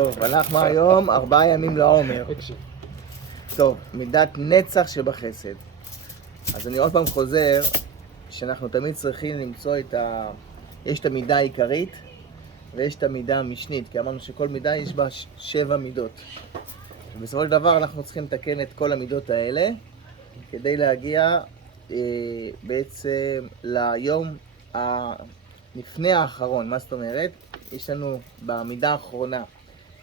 טוב, אנחנו היום 4 ימים לעומר. טוב, מידת נצח שבחסד. אז אני עוד פעם חוזר שאנחנו תמיד צריכים למצוא יש את המידה העיקרית ויש את המידה המשנית, כי אמרנו שכל מידה יש בה 7 מידות. ובסופו של דבר אנחנו צריכים לתקן את כל המידות האלה כדי להגיע בעצם ליום לפני האחרון. מה זאת אומרת? יש לנו במידה האחרונה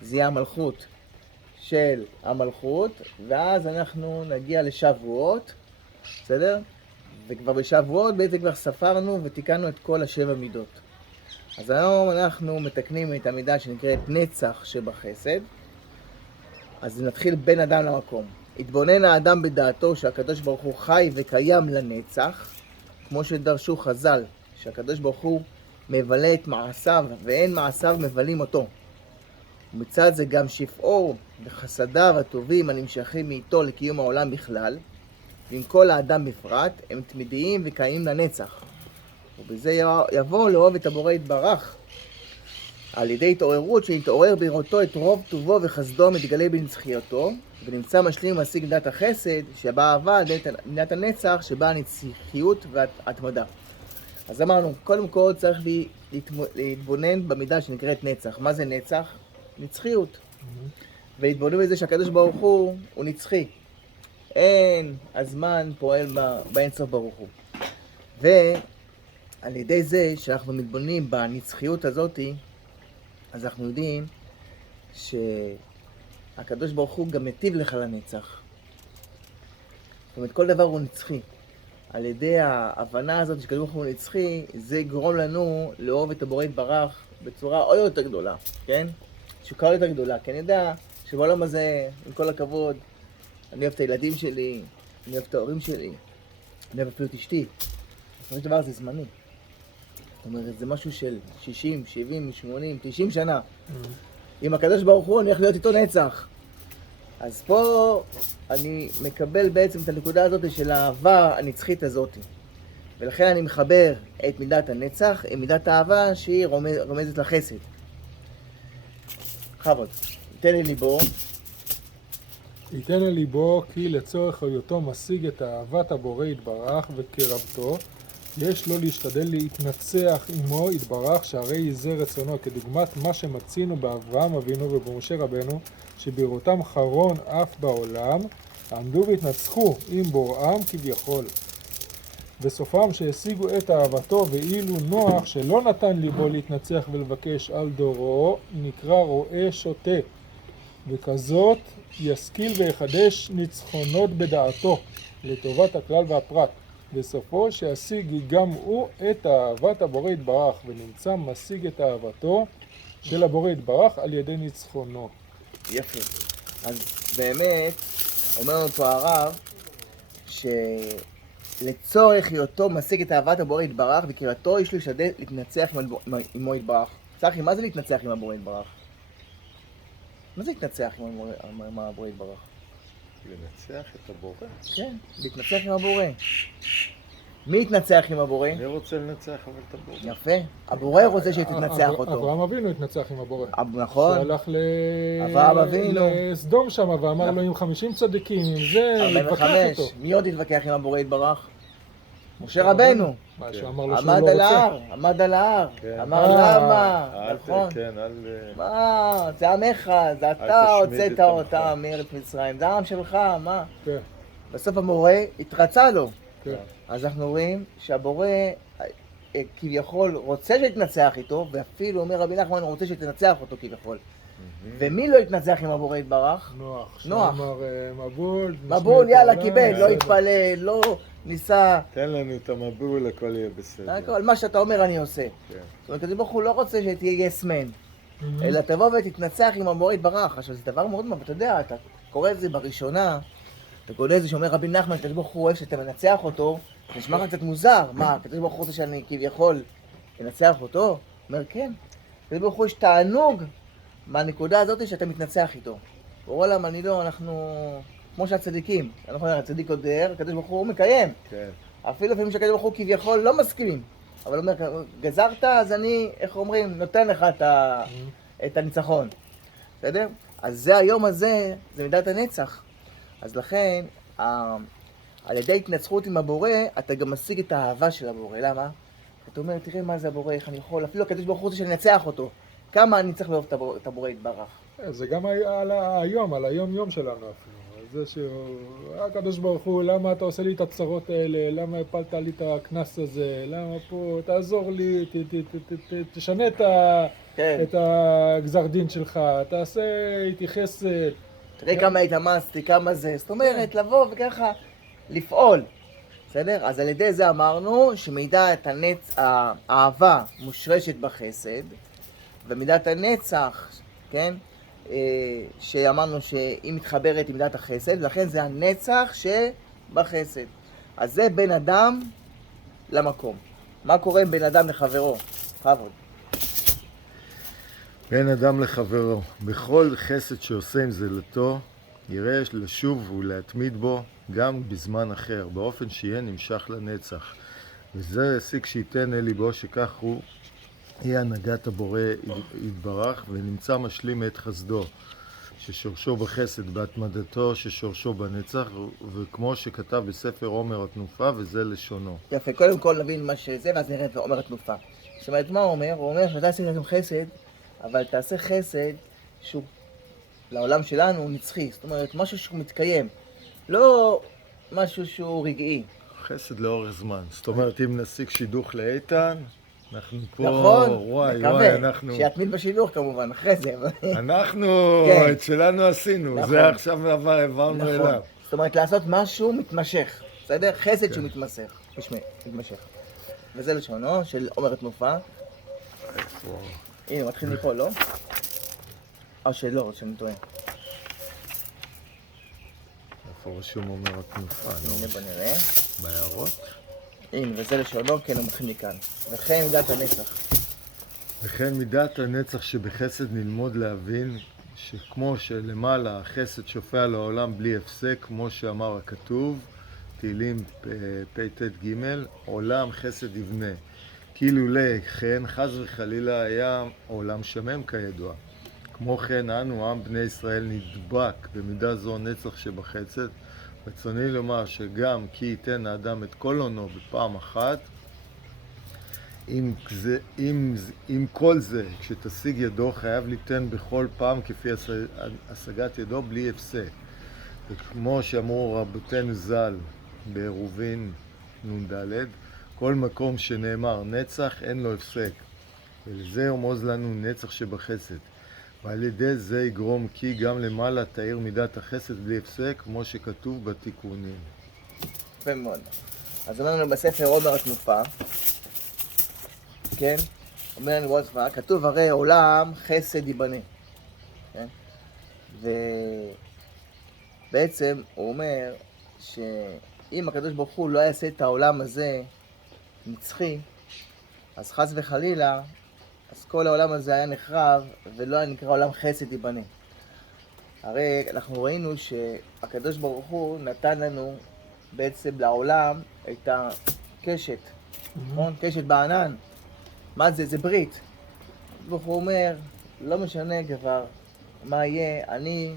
זה יהיה המלכות של המלכות, ואז אנחנו נגיע לשבועות, בסדר? וכבר בשבועות בעצם כבר ספרנו ותיקנו את כל 7 מידות. אז היום אנחנו מתקנים את המידה שנקראת נצח שבחסד. אז נתחיל בין אדם למקום. התבונן האדם בדעתו שהקדוש ברוך הוא חי וקיים לנצח, כמו שדרשו חז"ל, שהקדוש ברוך הוא מבלה את מעשיו ואין מעשיו מבלים אותו. ומצד זה גם שפעו וחסדיו הטובים הנמשכים מאיתו לקיום העולם בכלל, ועם כל האדם בפרט, הם תמידיים וקיימים לנצח. ובזה יבוא לאהוב את הבורא יתברך, על ידי התעוררות שיתעורר בראותו את רוב טובו וחסדו מתגלה בנצחיותו, ונמצא משלים ומשיג מידת החסד, שבה אהבה מידת הנצח, שבה הנצחיות וההתמדה. אז אמרנו, קודם כל צריך להתבונן במידה שנקראת נצח. מה זה נצח? נצחיות. ולהתבונן בזה שהקדוש ברוך הוא נצחי. אין הזמן פועל באינסוף ברוך הוא. ועל ידי זה שאנחנו מתבוננים בנצחיות הזאת, אז אנחנו יודעים שהקדוש ברוך הוא גם מטיב לך לנצח. זאת אומרת, כל דבר הוא נצחי. על ידי ההבנה הזאת שקדוש ברוך הוא נצחי, זה יגרום לנו לאהוב את הבורא יתברך בצורה עוד יותר גדולה, כן? תשוקה יותר גדולה, כי אני יודע שבעולם הזה, עם כל הכבוד, אני אוהב את הילדים שלי, אני אוהב את ההורים שלי, אני אוהב אפילו את אשתי. בסופו של דבר זה זמני. זאת אומרת, זה משהו של 60, 70, 80, 90 שנה. עם הקדוש ברוך הוא אני הולך להיות איתו נצח. אז פה אני מקבל בעצם את הנקודה הזאת של האהבה הנצחית הזאת. ולכן אני מחבר את מידת הנצח עם מידת האהבה שהיא רומזת לחסד. חבוד, ייתן לי ליבו. ייתן אל ליבו כי לצורך היותו משיג את אהבת הבורא יתברך וקרבתו, יש לו להשתדל להתנצח עמו יתברך, שהרי זה רצונו, כדוגמת מה שמצינו באברהם אבינו ובמשה רבנו, שבראותם חרון אף בעולם, עמדו והתנצחו עם בוראם כביכול. בסופם שהשיגו את אהבתו, ואילו נוח שלא נתן ליבו להתנצח ולבקש על דורו, נקרא רואה שוטה, וכזאת ישכיל ויחדש ניצחונות בדעתו לטובת הכלל והפרט. בסופו שישיג גם הוא את אהבת הבורא יתברך, ונמצא משיג את אהבתו של הבורא יתברך על ידי ניצחונו. יפה. אז באמת אומר לנו פה הרב שלצורך היותו משיג את אהבת הבורא יתברך וקרבתו, יש לו להשתדל להתנצח עמו יתברך. צחי, מה זה להתנצח עם הבורא יתברך? מה זה להתנצח עם הבורא יתברך? לנצח את הבורא? כן, להתנצח עם הבורא. מי יתנצח עם הבורא? אני רוצה לנצח אבל את הבורא. יפה. הבורא רוצה שתתנצח אותו. אברהם אבינו התנצח עם הבורא. נכון. שהלך אברהם אבינו לסדום שם ואמר לו עם 50 צדיקים, עם זה התווכח 45. איתו. מי עוד התווכח עם הבורא יתברך? משה רבנו. מה שאמר לו שהוא עמד לא על רוצה. ההר, עמד על ההר. כן. אמר למה? אל נכון. כן, אל... מה? זה עמך, זה אתה תשמיד הוצאת את עמך. אותם מארץ מצרים, זה העם שלך, מה? כן, בסוף המורה התרצה לו. כן. אז אנחנו רואים שהבורא כביכול רוצה שתנצח איתו, ואפילו אומר רבי נחמן רוצה שתנצח אותו כביכול. ומי לא יתנצח עם הבורא יתברך? נוח. נוח. שאמר מבול. מבול, יאללה, העולם, קיבל, לא בסדר. התפלל, לא ניסה. תן לנו את המבול, הכל יהיה בסדר. הכל, מה שאתה אומר אני עושה. כן. זאת אומרת, הקדוש ברוך הוא לא רוצה שתהיה יסמן, Mhm. אלא תבוא ותתנצח עם הבורא יתברך. עכשיו, זה דבר מאוד מאוד, אתה יודע, אתה קורא את זה בראשונה, אתה קורא את זה שאומר רבי נחמן, הקדוש ברוך הוא אוהב שאתה מנצח אותו, זה נשמע לך קצת מוזר. מה, הקדוש ברוך הוא רוצה שאני כביכול אנצח אותו? הוא אומר, כן. הקדוש ברוך הוא יש תענוג מהנקודה הזאת שאתה מתנצח איתו. בעולם אני לא, אנחנו כמו שהצדיקים, אנחנו אומרים, הצדיק עודר, הקדוש ברוך הוא מקיים. כן. אפילו לפעמים שהקדוש ברוך הוא כביכול לא מסכימים. אבל הוא אומר, גזרת, אז אני, איך אומרים, נותן לך את הניצחון. בסדר? אז זה היום הזה, זה מידת הנצח. אז לכן, על ידי התנצחות עם הבורא, אתה גם משיג את האהבה של הבורא. למה? אתה אומר, תראה מה זה הבורא, איך אני יכול, אפילו הקדוש ברוך הוא רוצה שננצח אותו. כמה אני צריך לאהוב את הבורא יתברך. זה גם על היום, על היום-יום שלנו אפילו. זה שהקדוש ברוך הוא, למה אתה עושה לי את הצרות האלה, למה הפלת לי את הכנס הזה, למה פה, תעזור לי, תשנה את הגזר דין שלך, תעשה איתי חסד. תראה כמה התאמצתי, כמה זה. זאת אומרת, לבוא וככה לפעול. בסדר? אז על ידי זה אמרנו שמידת האהבה מושרשת בחסד, ומידת הנצח, כן? שאמרנו שהיא מתחברת עם מידת החסד, לכן זה הנצח שבחסד. אז זה בין אדם למקום. מה קורה עם בין אדם לחברו? חבוד. בין אדם לחברו, בכל חסד שעושה עם זולתו, יראה לשוב ולהתמיד בו גם בזמן אחר, באופן שיהיה נמשך לנצח. וזה השיג שייתן אל ליבו שכך הוא יהיה הנהגת הבורא יתברך ונמצא משלים את חסדו, ששורשו בחסד בהתמדתו ששורשו בנצח, וכמו שכתב בספר עומר התנופה, וזה לשונו. יפה, קודם כל נבין מה שזה, ואז נראה את עומר התנופה. זאת אומרת, מה הוא אומר? הוא אומר שאתה עושה גם חסד, אבל תעשה חסד שהוא לעולם שלנו הוא נצחי, זאת אומרת, משהו שהוא מתקיים, לא משהו שהוא רגעי. חסד לאורך זמן, זאת אומרת, אם נשיג שידוך לאיתן, אנחנו פה, נכון, וואי, מקווה, אנחנו... שיתמיד בשידוך כמובן, אחרי זה. אנחנו, כן. את שלנו עשינו, נכון. זה עכשיו העברנו נכון. אליו. זאת אומרת, לעשות משהו מתמשך, בסדר? חסד שהוא מתמשך. וזה לשונו של עומר התנופה. הנה, הוא מתחיל ליפול, לא? או שלא, שאני טועה. איפה רשום אומר התנופה, הנה, בוא נראה. בהערות? הנה, וזה לשונו, כן, הוא מתחיל מכאן. וכן מידת הנצח. וכן מידת הנצח שבחסד נלמוד להבין שכמו שלמעלה החסד שופע לעולם בלי הפסק, כמו שאמר הכתוב, תהילים פ"ט ג', עולם חסד יבנה. כי לולא כן חס וחלילה היה עולם שמם כידוע. כמו כן אנו עם בני ישראל נדבק במידה זו נצח שבחסד. רצוני לומר שגם כי ייתן האדם את כל עונו בפעם אחת, עם כל זה, כשתשיג ידו חייב ליתן בכל פעם כפי השגת ידו בלי הפסק. וכמו שאמרו רבותינו ז"ל בעירובין נ"ד, כל מקום שנאמר נצח אין לו הפסק, ולזה ירמוז לנו נצח שבחסד. ועל ידי זה יגרום כי גם למעלה תאיר מידת החסד בלי הפסק, כמו שכתוב בתיקונים. יפה מאוד. אז אומר לנו בספר עומר התנופה, כן? אומר לנו בעוד זמן, כתוב הרי עולם חסד ייבנה. כן? ובעצם הוא אומר שאם הקדוש ברוך הוא לא יעשה את העולם הזה נצחי, אז חס וחלילה, אז כל העולם הזה היה נחרב ולא היה נקרא עולם חסד ייבנה. הרי אנחנו ראינו שהקדוש ברוך הוא נתן לנו בעצם לעולם את הקשת, נכון? קשת בענן. מה זה? זה ברית. ברוך הוא אומר, לא משנה כבר מה יהיה, אני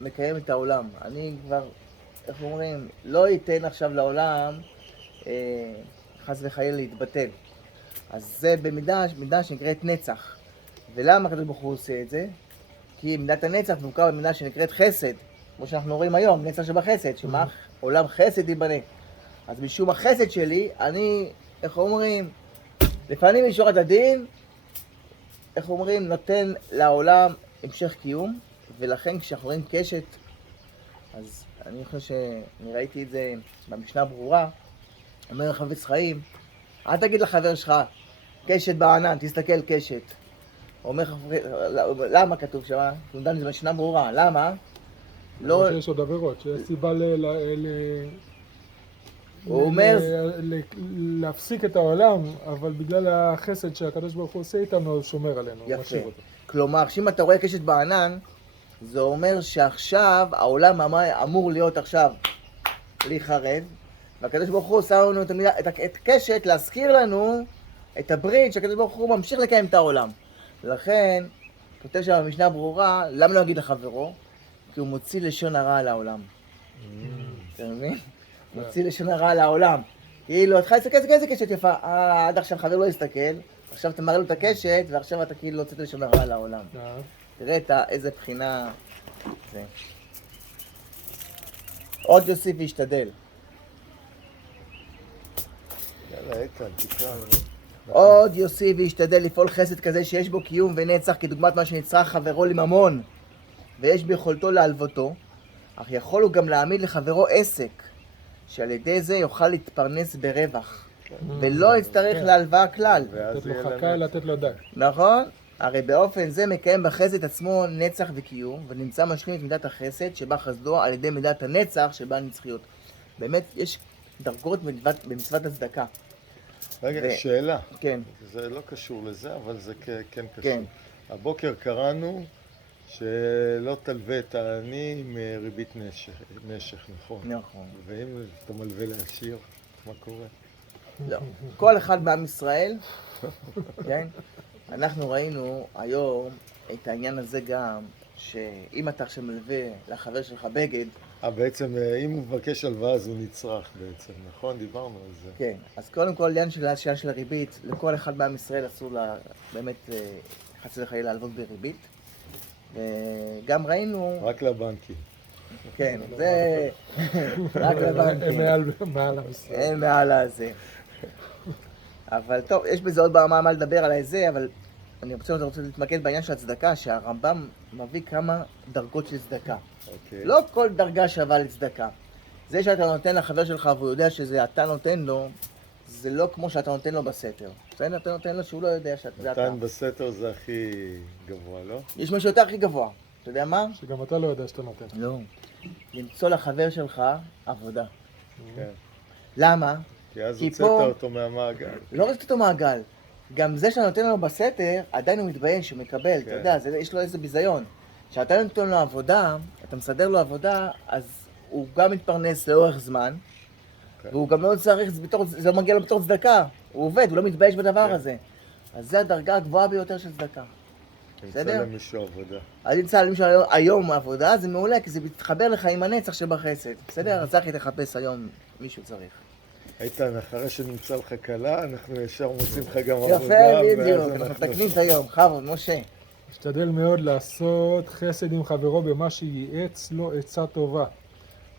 מקיים את העולם. אני כבר, איך אומרים, לא ייתן עכשיו לעולם חס וחלילה להתבטל. אז זה במידה שנקראת נצח. ולמה הקדוש ברוך הוא עושה את זה? כי מידת הנצח מורכב במידה שנקראת חסד, כמו שאנחנו רואים היום, נצח שבחסד, שמה עולם חסד ייבנה. אז משום החסד שלי, אני, איך אומרים, לפעמים מישור את הדין, איך אומרים, נותן לעולם המשך קיום, ולכן כשאנחנו רואים קשת, אז אני חושב שאני ראיתי את זה במשנה ברורה, אומר החפץ חיים, אל תגיד לחבר שלך, קשת בענן, תסתכל קשת. אומר, למה כתוב שם? הוא נדע לזה משנה ברורה, למה? לא... שיש עוד עבירות, שיש סיבה הוא אומר... להפסיק את העולם, אבל בגלל החסד שהקדוש ברוך הוא עושה איתנו, הוא שומר עלינו, הוא משאיר אותו. כלומר, שאם אתה רואה קשת בענן, זה אומר שעכשיו העולם אמור להיות עכשיו להיחרב, והקדוש ברוך הוא עושה לנו את הקשת להזכיר לנו את הברית שהקדוש ברוך הוא ממשיך לקיים את העולם. לכן, כותב שם במשנה ברורה, למה לא יגיד לחברו? כי הוא מוציא לשון הרע על העולם. אתה מבין? מוציא לשון הרע על העולם. כאילו, אתה תסתכל איזה קשת יפה. עד עכשיו חבר לא יסתכל, עכשיו אתה מראה לו את הקשת, ועכשיו אתה כאילו הוצאת לשון הרע על העולם. תראה איזה בחינה זה. עוד יוסיף וישתדל. יאללה, איתן, תקרא. עוד יוסיף וישתדל לפעול חסד כזה שיש בו קיום ונצח, כדוגמת מה שנצרך חברו לממון, ויש ביכולתו להלוותו, אך יכול הוא גם להעמיד לחברו עסק, שעל ידי זה יוכל להתפרנס ברווח, ולא יצטרך להלוואה כלל. לתת לו חכה, לתת לו דק. נכון? הרי באופן זה מקיים בחסד עצמו נצח וקיום, ונמצא משלים את מידת החסד שבה חסדו על ידי מידת הנצח שבה הנצחיות. באמת יש דרגות במצוות הצדקה. רגע, שאלה. כן. זה לא קשור לזה, אבל זה כן קשור. כן. הבוקר קראנו שלא תלווה את העני עם ריבית נשך, נכון? נכון. ואם אתה מלווה לעשיר, מה קורה? לא. כל אחד בעם ישראל, כן? אנחנו ראינו היום את העניין הזה גם, שאם אתה עכשיו מלווה לחבר שלך בגד, בעצם אם הוא מבקש הלוואה אז הוא נצרך בעצם, נכון? דיברנו על זה. כן. אז קודם כל, עניין של הריבית, לכל אחד בעם ישראל אסור לה, באמת חס וחלילה להלוות בריבית. וגם ראינו... רק לבנקים. כן, זה... רק לבנקים. הם מעל המשרד. הם מעל הזה. אבל טוב, יש בזה עוד מה לדבר על זה, אבל אני רוצה להתמקד בעניין של הצדקה, שהרמב"ם מביא כמה דרגות של צדקה. לא כל דרגה שווה לצדקה. זה שאתה נותן לחבר שלך והוא יודע שזה אתה נותן לו, זה לא כמו שאתה נותן לו בסתר. בסדר? אתה נותן לו שהוא לא יודע שזה אתה. נתן בסתר זה הכי גבוה, לא? יש משהו יותר הכי גבוה. אתה יודע מה? שגם אתה לא יודע שאתה נותן. לא. למצוא לחבר שלך עבודה. כן. למה? כי אז כי הוצאת פה- אותו מהמעגל. לא רק אותו מעגל, גם זה שאתה נותן לו בסתר, עדיין הוא מתבייש, הוא מקבל, אתה כן. יודע, יש לו איזה ביזיון. כשאתה נותן לו עבודה, אתה מסדר לו עבודה, אז הוא גם מתפרנס לאורך זמן, כן. והוא גם לא צריך, זה לא מגיע לו בתור צדקה, הוא עובד, הוא לא מתבייש בדבר כן. הזה. אז זו הדרגה הגבוהה ביותר של צדקה. בסדר? תמצא למישהו עבודה. אז אם תמצא למישהו היום עבודה, זה מעולה, כי זה מתחבר לך עם הנצח שבחסד. בסדר? אז אחי תחפש היום מישהו צריך. איתן, אחרי שנמצא לך קלה, אנחנו ישר מוצאים לך גם עבודה. יפה, בדיוק, ואז אנחנו מתקנים את היום. בכבוד, משה. משתדל מאוד לעשות חסד עם חברו במה שייעץ לו עצה טובה.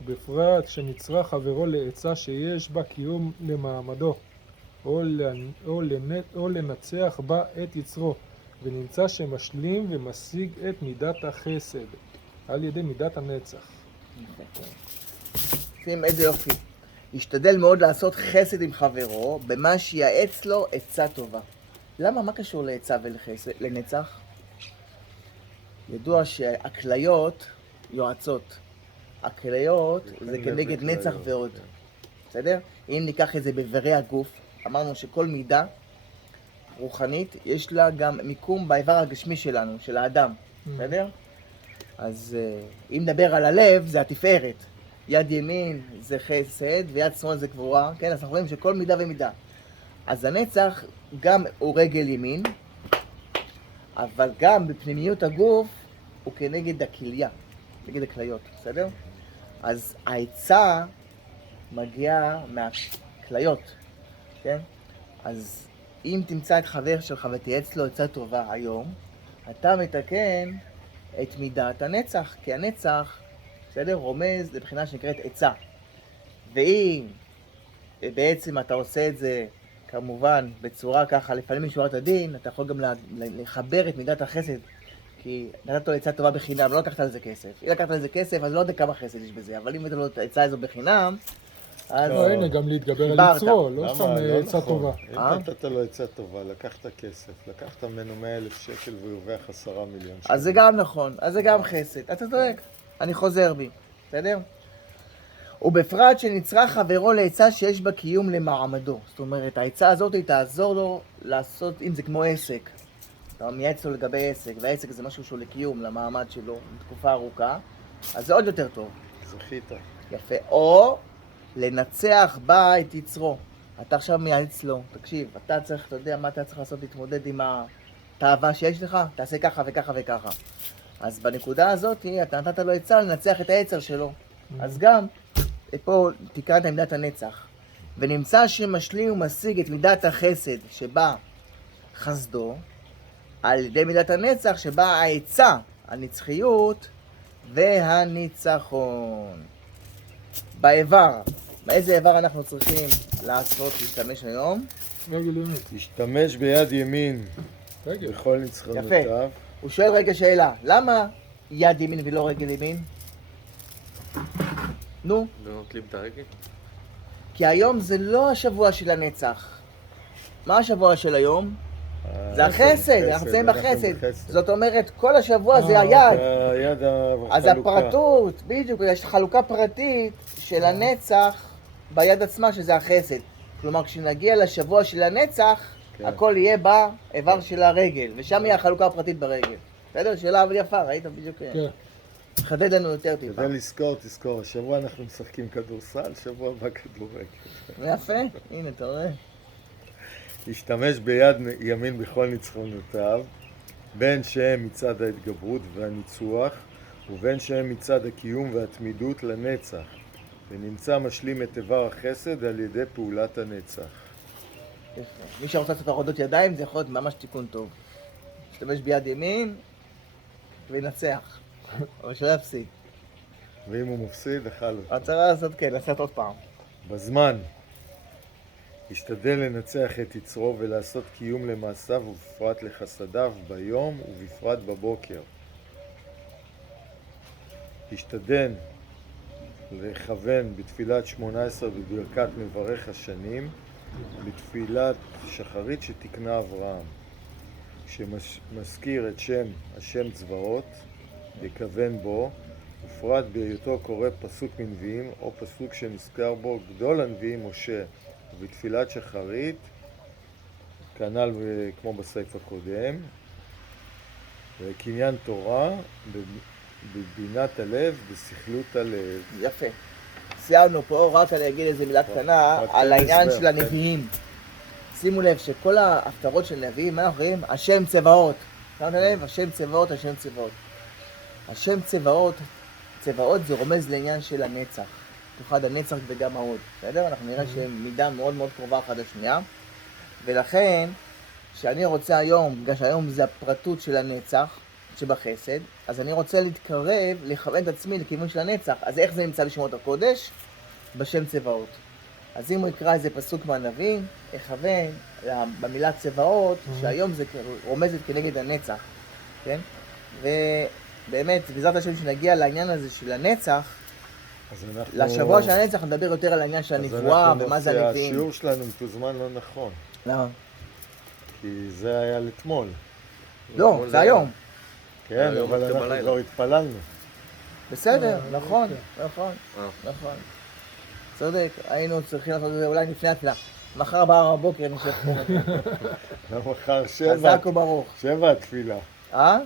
בפרט שנצרך חברו לעצה שיש בה קיום למעמדו, או לנצח בה את יצרו, ונמצא שמשלים ומשיג את מידת החסד על ידי מידת הנצח. שים איזה יופי. ישתדל מאוד לעשות חסד עם חברו במה שיעץ לו עצה טובה. למה? מה קשור לעצה ולנצח? ידוע שהכליות יועצות. הכליות זה כנגד נצח ועוד. בסדר? אם ניקח את זה באיברי הגוף, אמרנו שכל מידה רוחנית יש לה גם מיקום באיבר הגשמי שלנו, של האדם. בסדר? אז אם נדבר על הלב, זה התפארת. יד ימין זה חסד ויד שמאל זה גבורה. כן, אז אנחנו רואים שכל מידה ומידה. אז הנצח גם הוא רגל ימין, אבל גם בפנימיות הגוף הוא כנגד הכליה, נגד הכליות, בסדר? אז העצה מגיעה מהכליות, כן? אז אם תמצא את חבר שלך ותייעץ לו עצה טובה היום, אתה מתקן את מידת הנצח, כי הנצח, בסדר? רומז לבחינה שנקראת עצה. ואם בעצם אתה עושה את זה כמובן בצורה ככה, לפעמים משורת הדין, אתה יכול גם לחבר את מידת החסד, כי נתת לו עצה טובה בחינם, לא לקחת על זה כסף. אם לקחת על זה כסף, אז לא יודע כמה חסד יש בזה, אבל אם נתת לו את העצה הזו בחינם, אז... לא, הנה, גם להתגבר על חיברת. יצרו, לא למה? סתם לא עצה נכון. טובה. אם נתת לו עצה טובה, לקחת כסף, לקחת ממנו 100,000 שקל והוא ירוויח 10 מיליון שקל. אז זה גם נכון, אז זה גם חסד. אתה צודק, אני חוזר בי, בסדר? ובפרט שנצרך חברו לעצה שיש בה קיום למעמדו. זאת אומרת, העצה הזאת תעזור לו לעשות, אם זה כמו עסק. אתה מייעץ לו לגבי עסק, והעסק זה משהו שהוא לקיום, למעמד שלו, בתקופה ארוכה, אז זה עוד יותר טוב. זכית. יפה. או לנצח בה את יצרו. אתה עכשיו מייעץ לו, תקשיב, אתה צריך, אתה יודע מה אתה צריך לעשות, להתמודד עם התאווה שיש לך, תעשה ככה וככה וככה. אז בנקודה הזאת, אתה נתת לו עצה לנצח את היצר שלו. אז גם, פה תקראת מידת הנצח. ונמצא שמשלים ומשיג את מידת החסד שבה חסדו, על ידי מידת הנצח שבה העצה, הנצחיות והניצחון. באיבר, באיזה איבר אנחנו צריכים להשתמש היום? רגל ימין. תשתמש ביד ימין רגל. בכל ניצחונותיו. הוא שואל רגע שאלה, למה יד ימין ולא רגל ימין? נו, לא נוטלים את הרגל? כי היום זה לא השבוע של הנצח. מה השבוע של היום? זה החסד, אנחנו נמצאים בחסד. זאת אומרת, כל השבוע זה היד. היד החלוקה. אז הפרטות, בדיוק, יש חלוקה פרטית של הנצח ביד עצמה, שזה החסד. כלומר, כשנגיע לשבוע של הנצח, כן. הכל יהיה באיבר של הרגל, ושם יהיה החלוקה הפרטית ברגל. בסדר? שאלה אבל יפה, ראית בדיוק? כן. חדד לנו יותר טיפה. כדי לזכור, תזכור, השבוע אנחנו משחקים כדורסל, שבוע הבא כדורגל. יפה, הנה, אתה רואה. להשתמש ביד ימין בכל ניצחונותיו, בין שהם מצד ההתגברות והניצוח, ובין שהם מצד הקיום והתמידות לנצח, ונמצא משלים את איבר החסד על ידי פעולת הנצח. יפה. מי שרוצה לעשות עבודות ידיים, זה יכול להיות ממש תיקון טוב. להשתמש ביד ימין וינצח, אבל שלא יפסיק. ואם הוא מפסיד, אכל אותו. הצרה לעשות כן, לעשות עוד פעם. בזמן, השתדל לנצח את יצרו ולעשות קיום למעשיו ובפרט לחסדיו ביום ובפרט בבוקר. השתדל לכוון בתפילת 18 בברכת מברך השנים, בתפילת שחרית שתקנה אברהם. כשמזכיר את שם השם צבאות, יכוון בו, בפרט בהיותו קורא פסוק מנביאים או פסוק שנזכר בו גדול הנביאים משה, ובתפילת שחרית, כנ"ל כמו בסעיף הקודם, וקניין תורה בבינת הלב, בסכלות הלב. יפה. סיימנו פה, רק אני אגיד איזה מילה קטנה על העניין של הנביאים. שימו לב שכל ההפטרות של נביאים, מה אנחנו רואים? השם צבאות. שמתם לב? השם צבאות, השם צבאות. השם צבאות, צבאות זה רומז לעניין של הנצח. במיוחד הנצח וגם ההוד. בסדר? אנחנו נראה שהם מידה מאוד מאוד קרובה אחת לשנייה. ולכן, שאני רוצה היום, בגלל שהיום זה הפרטות של הנצח, שבחסד, אז אני רוצה להתקרב, לכוון את עצמי לכיוון של הנצח. אז איך זה נמצא בשמות הקודש? בשם צבאות. אז אם הוא יקרא איזה פסוק מהנביא, יכוון במילה צבאות, שהיום זה רומזת כנגד הנצח, כן? ובאמת, בעזרת השם שנגיע לעניין הזה של הנצח, לשבוע של הנצח נדבר יותר על העניין של הנבואה ומה זה הנביאים. השיעור שלנו מתוזמן לא נכון. למה? כי זה היה לאתמול. לא, זה היום. כן, היום אבל מתחיל אנחנו בלילה. כבר התפללנו. בסדר, נכון, כן. נכון, נכון. צודק, היינו צריכים לעשות את זה אולי לפני התפילה. מחר בהר הבוקר נשב פה. מחר 7. חזק וברוך. 7 התפילה. אה?